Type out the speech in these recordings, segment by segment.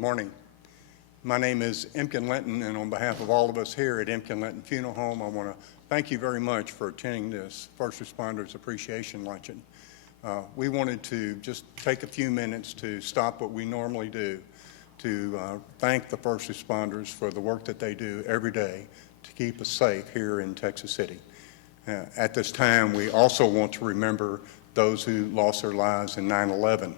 Good morning. My name is Emken-Linton, and on behalf of all of us here at Emken-Linton Funeral Home, I want to thank you very much for attending this First Responders Appreciation Luncheon. We wanted to just take a few minutes to stop what we normally do to thank the first responders for the work that they do every day to keep us safe here in Texas City. At this time, we also want to remember those who lost their lives in 9/11,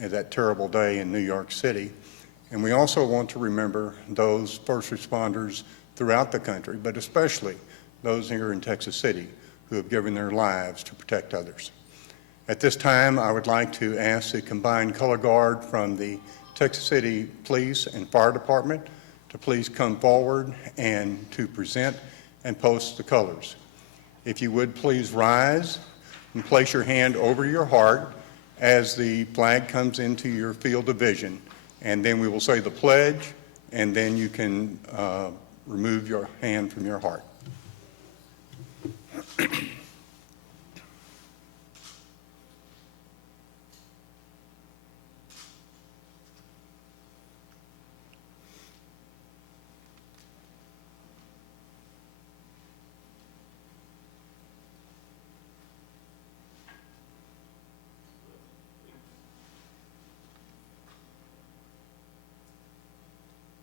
that terrible day in New York City. And we also want to remember those first responders throughout the country, but especially those here in Texas City who have given their lives to protect others. At this time, I would like to ask the combined color guard from the Texas City Police and Fire Department to please come forward and to present and post the colors. If you would please rise and place your hand over your heart as the flag comes into your field of vision, and then we will say the pledge, and then you can remove your hand from your heart.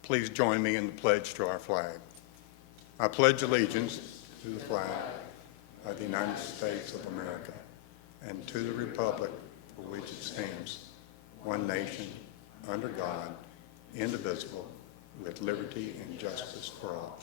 Please join me in the pledge to our flag. I pledge allegiance to the flag of the United States of America and to the republic for which it stands, one nation, under God, indivisible, with liberty and justice for all.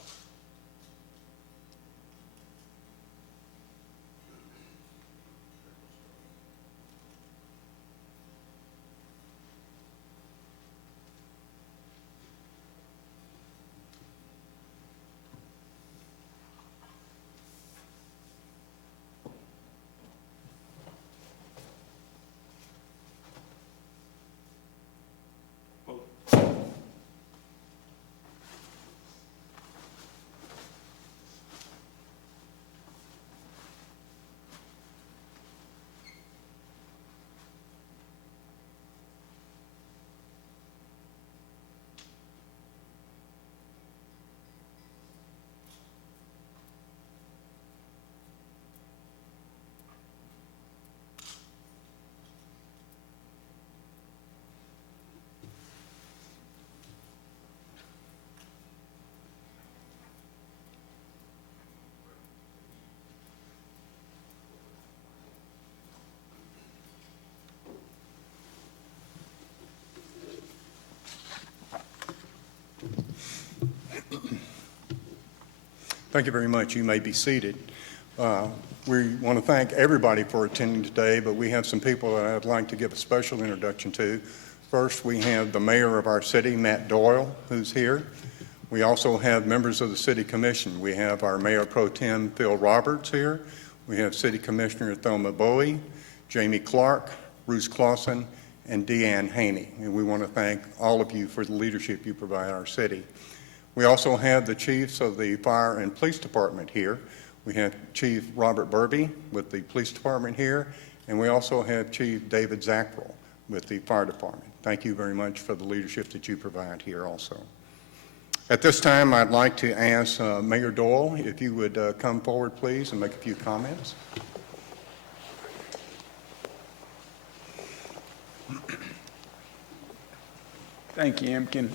Thank you very much. You may be seated. We want to thank everybody for attending today, but we have some people that I'd like to give a special introduction to. First, we have the mayor of our city, Matt Doyle, who's here. We also have members of the City Commission. We have our Mayor Pro Tem, Phil Roberts, here. We have City Commissioner Thelma Bowie, Jamie Clark, Bruce Clausen, and Deanne Haney. And we want to thank all of you for the leadership you provide our city. We also have the chiefs of the fire and police department here. We have Chief Robert Burby with the police department here, and we also have Chief David Zackrell with the fire department. Thank you very much for the leadership that you provide here also. At this time, I'd like to ask Mayor Doyle if you would come forward, please, and make a few comments. Thank you, Emken.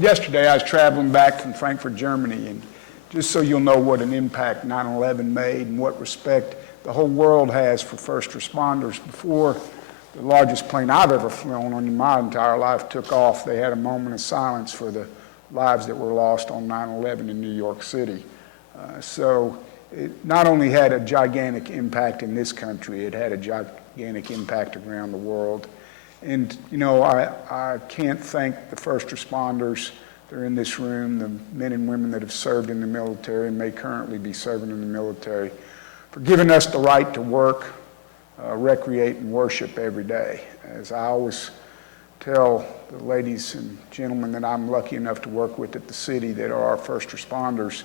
Yesterday I was traveling back from Frankfurt, Germany, and just so you'll know what an impact 9/11 made and what respect the whole world has for first responders. Before the largest plane I've ever flown on in my entire life took off, they had a moment of silence for the lives that were lost on 9/11 in New York City. So it not only had a gigantic impact in this country, it had a gigantic impact around the world. And, you know, I can't thank the first responders that are in this room, the men and women that have served in the military and may currently be serving in the military, for giving us the right to work, recreate, and worship every day. As I always tell the ladies and gentlemen that I'm lucky enough to work with at the city that are our first responders,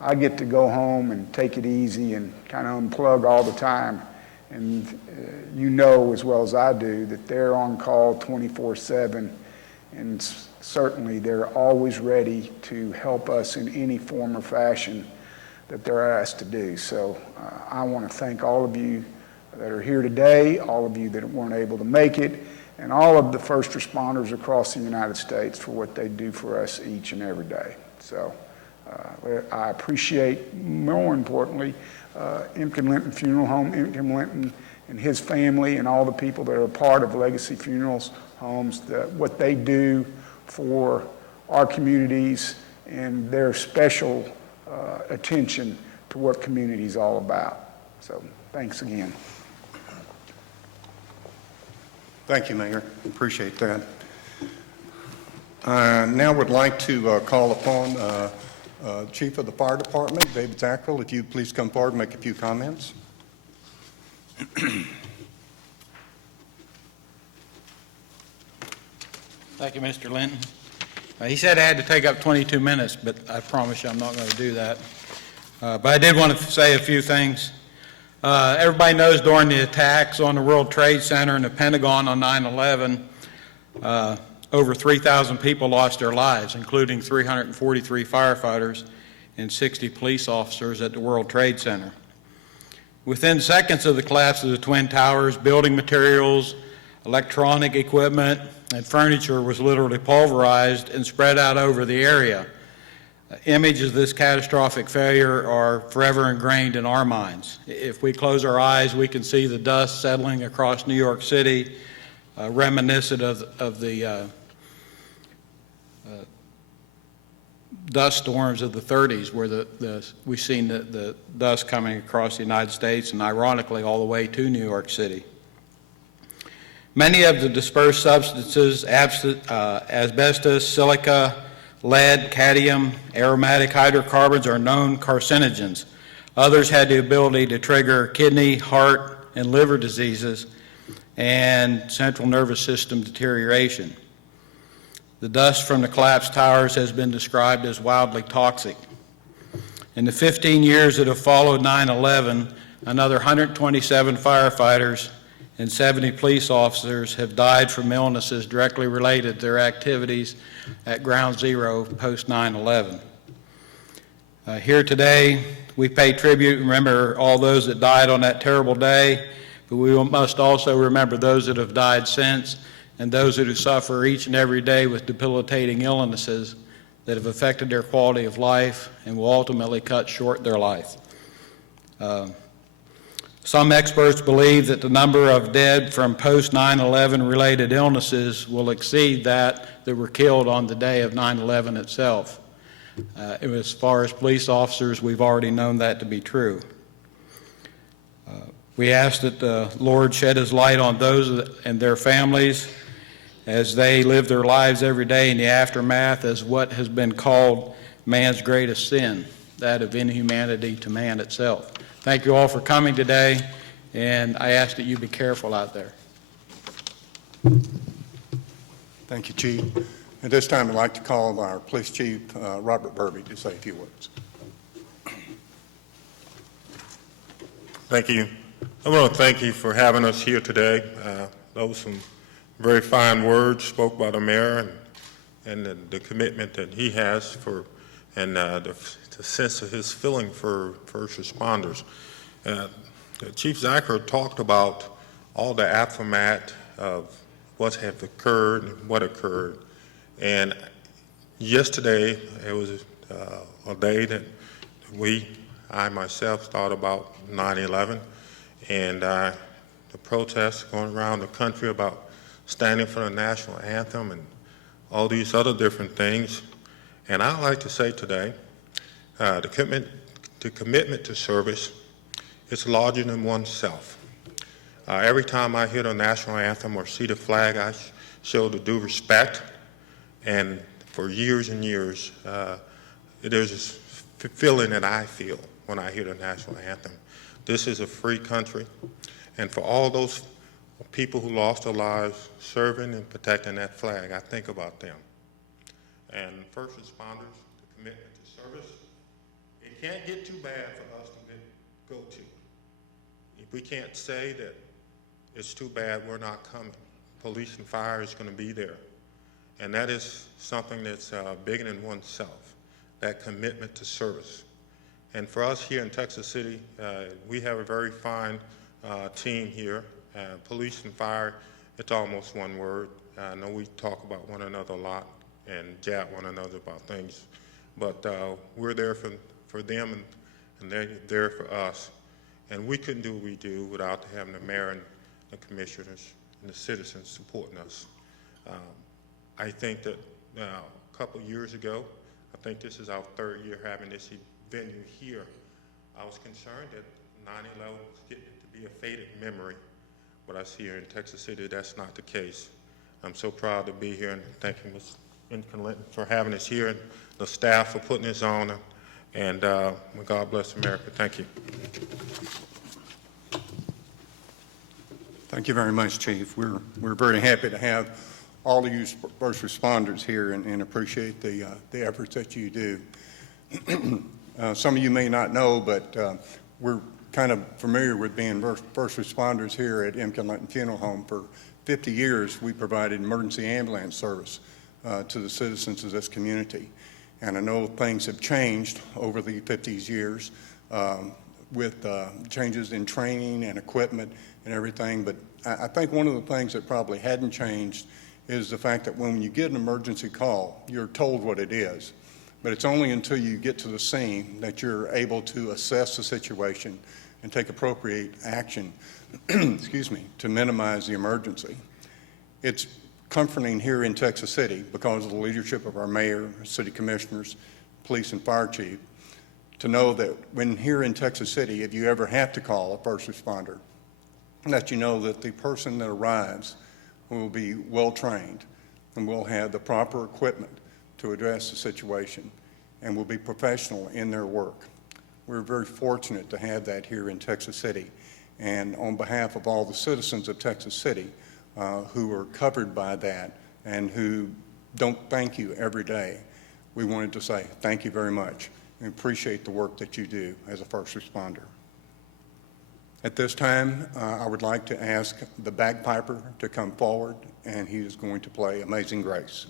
I get to go home and take it easy and kind of unplug all the time And you know as well as I do that they're on call 24/7, and certainly they're always ready to help us in any form or fashion that they're asked to do. So I want to thank all of you that are here today, all of you that weren't able to make it, and all of the first responders across the United States for what they do for us each and every day. So I appreciate, more importantly, Emken-Linton Funeral Home, Emken-Linton and his family, and all the people that are a part of Legacy Funerals Homes, what they do for our communities and their special attention to what community is all about. So thanks again. Thank you, Mayor. Appreciate that. Now would like to call upon Chief of the Fire Department, David Zackrell, if you please come forward and make a few comments. Thank you, Mr. Linton. He said I had to take up 22 minutes, but I promise you I'm not going to do that. But I did want to say a few things. Everybody knows during the attacks on the World Trade Center and the Pentagon on 9/11, over 3,000 people lost their lives, including 343 firefighters and 60 police officers at the World Trade Center. Within seconds of the collapse of the Twin Towers, building materials, electronic equipment, and furniture was literally pulverized and spread out over the area. Images of this catastrophic failure are forever ingrained in our minds. If we close our eyes, we can see the dust settling across New York City, reminiscent of the dust storms of the 30s, where we've seen the dust coming across the United States and ironically all the way to New York City. Many of the dispersed substances, asbestos, silica, lead, cadmium, aromatic hydrocarbons, are known carcinogens. Others had the ability to trigger kidney, heart, and liver diseases and central nervous system deterioration. The dust from the collapsed towers has been described as wildly toxic. In the 15 years that have followed 9/11, another 127 firefighters and 70 police officers have died from illnesses directly related to their activities at Ground Zero post 9/11. Here today, we pay tribute and remember all those that died on that terrible day, but we must also remember those that have died since and those who suffer each and every day with debilitating illnesses that have affected their quality of life and will ultimately cut short their life. Some experts believe that the number of dead from post 9/11 related illnesses will exceed that were killed on the day of 9/11 itself. As far as police officers, we've already known that to be true. We ask that the Lord shed his light on those and their families as they live their lives every day in the aftermath as what has been called man's greatest sin, that of inhumanity to man itself. Thank you all for coming today, and I ask that you be careful out there. Thank you, Chief. At this time, I'd like to call our Police Chief, Robert Burby, to say a few words. Thank you. I want to thank you for having us here today. Those some very fine words spoke by the mayor and the commitment that he has for and the sense of his feeling for first responders. Chief Zackrell talked about all the aftermath of what had occurred and what occurred. And yesterday, it was a day that I myself thought about 9/11 and the protests going around the country about standing for the national anthem and all these other different things. And I'd like to say today, the commitment to service is larger than oneself. Every time I hear the national anthem or see the flag, I show the due respect. And for years and years, there's this feeling that I feel when I hear the national anthem. This is a free country. And for all those people who lost their lives serving and protecting that flag, I think about them. And first responders, the commitment to service, it can't get too bad for us to go to. We can't say that it's too bad we're not coming. Police and fire is going to be there. And that is something that's bigger than oneself, that commitment to service. And for us here in Texas City, we have a very fine team here. Police and fire, it's almost one word. I know we talk about one another a lot and jab one another about things, but we're there for them and they're there for us. And we couldn't do what we do without having the mayor and the commissioners and the citizens supporting us. I think that a couple of years ago, I think this is our third year having this venue here. I was concerned that 9/11 was getting to be a faded memory, but I see here in Texas City that's not the case. I'm so proud to be here, and thank you, Ms. Emken-Linton, for having us here, and the staff for putting this on, and may God bless America. Thank you. Thank you very much, Chief. We're very happy to have all of you first responders here and appreciate the efforts that you do. Some of you may not know, but we're kind of familiar with being first responders here at Emken-Linton Funeral Home. For 50 years, we provided emergency ambulance service to the citizens of this community. And I know things have changed over the 50 years with changes in training and equipment and everything, but I think one of the things that probably hadn't changed is the fact that when you get an emergency call, you're told what it is. But it's only until you get to the scene that you're able to assess the situation and take appropriate action, excuse me, to minimize the emergency. It's comforting here in Texas City because of the leadership of our mayor, city commissioners, police and fire chief, to know that when here in Texas City, if you ever have to call a first responder, that you know that the person that arrives will be well-trained and will have the proper equipment to address the situation and will be professional in their work. We're very fortunate to have that here in Texas City. And on behalf of all the citizens of Texas City who are covered by that and who don't thank you every day, we wanted to say thank you very much and appreciate the work that you do as a first responder. At this time, I would like to ask the bagpiper to come forward, and he is going to play Amazing Grace.